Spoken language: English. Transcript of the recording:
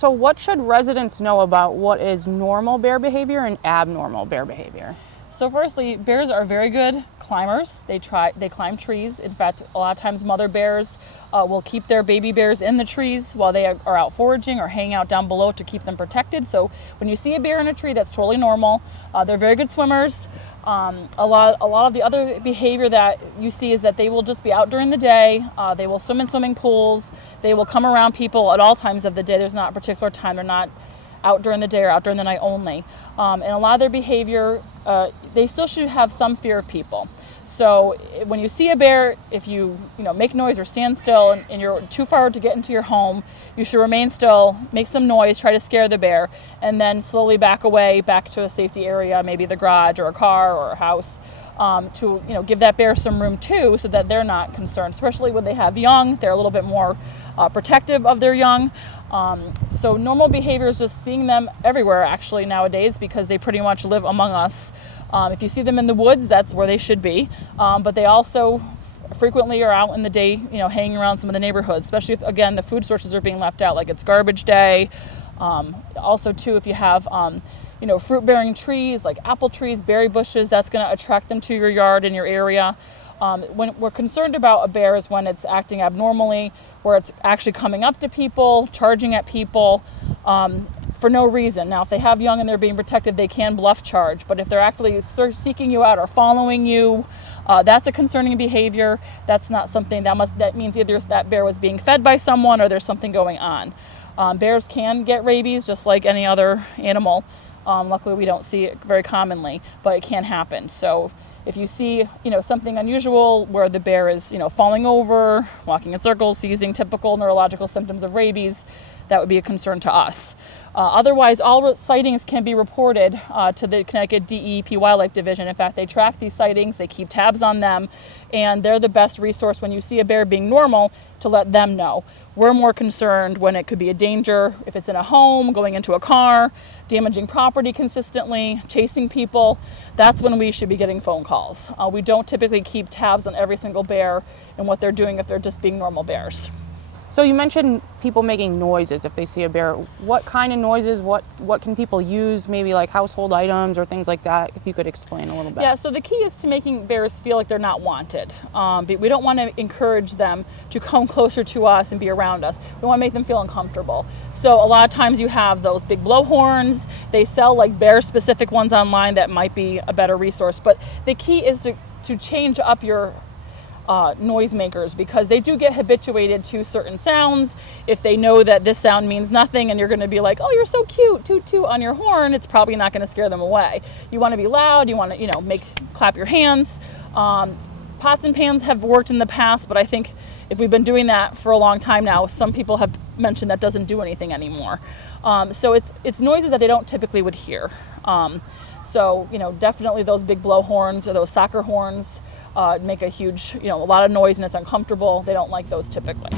So what should residents know about what is normal bear behavior and abnormal bear behavior? So firstly, bears are very good climbers. They climb trees. In fact, a lot of times mother bears will keep their baby bears in the trees while they are out foraging or hanging out down below to keep them protected. So when you see a bear in a tree, that's totally normal. They're very good swimmers. A lot of the other behavior that you see is that they will just be out during the day. They will swim in swimming pools. They will come around people at all times of the day. There's not a particular time. They're not out during the day or out during the night only. And a lot of their behavior, they still should have some fear of people. So when you see a bear, if you make noise or stand still and you're too far to get into your home, you should remain still, make some noise, try to scare the bear, and then slowly back away, back to a safety area, maybe the garage or a car or a house, to give that bear some room too, so that they're not concerned. Especially when they have young, they're a little bit more protective of their young. So normal behavior is just seeing them everywhere actually nowadays, because they pretty much live among us. If you see them in the woods, that's where they should be. But they also frequently are out in the day, hanging around some of the neighborhoods, especially if, again, the food sources are being left out, like it's garbage day. Also, too, if you have, fruit-bearing trees, like apple trees, berry bushes, that's going to attract them to your yard and your area. When we're concerned about a bear is when it's acting abnormally, where it's actually coming up to people, charging at people, for no reason. Now, if they have young and they're being protected, they can bluff charge. But if they're actually seeking you out or following you, that's a concerning behavior. That's not something that means either that bear was being fed by someone or there's something going on. Bears can get rabies just like any other animal. Luckily, we don't see it very commonly, but it can happen. So if you see, something unusual where the bear is, falling over, walking in circles, seizing typical neurological symptoms of rabies, that would be a concern to us. Otherwise, all sightings can be reported to the Connecticut DEP Wildlife Division. In fact, they track these sightings, they keep tabs on them, and they're the best resource when you see a bear being normal to let them know. We're more concerned when it could be a danger, if it's in a home, going into a car, damaging property consistently, chasing people. That's when we should be getting phone calls. We don't typically keep tabs on every single bear and what they're doing if they're just being normal bears. So you mentioned people making noises if they see a bear. What kind of noises, what can people use, maybe like household items or things like that, if you could explain a little bit? Yeah, so the key is to making bears feel like they're not wanted. We don't want to encourage them to come closer to us and be around us. We want to make them feel uncomfortable. So a lot of times you have those big blowhorns. They sell like bear-specific ones online that might be a better resource. But the key is to change up your noisemakers, because they do get habituated to certain sounds. If they know that this sound means nothing and you're going to be like, oh, you're so cute, toot toot on your horn, it's probably not going to scare them away. You want to be loud, you want to clap your hands. Pots and pans have worked in the past, but I think if we've been doing that for a long time now, some people have mentioned that doesn't do anything anymore. So it's noises that they don't typically would hear. So definitely those big blowhorns or those soccer horns make a huge, a lot of noise, and it's uncomfortable. They don't like those typically.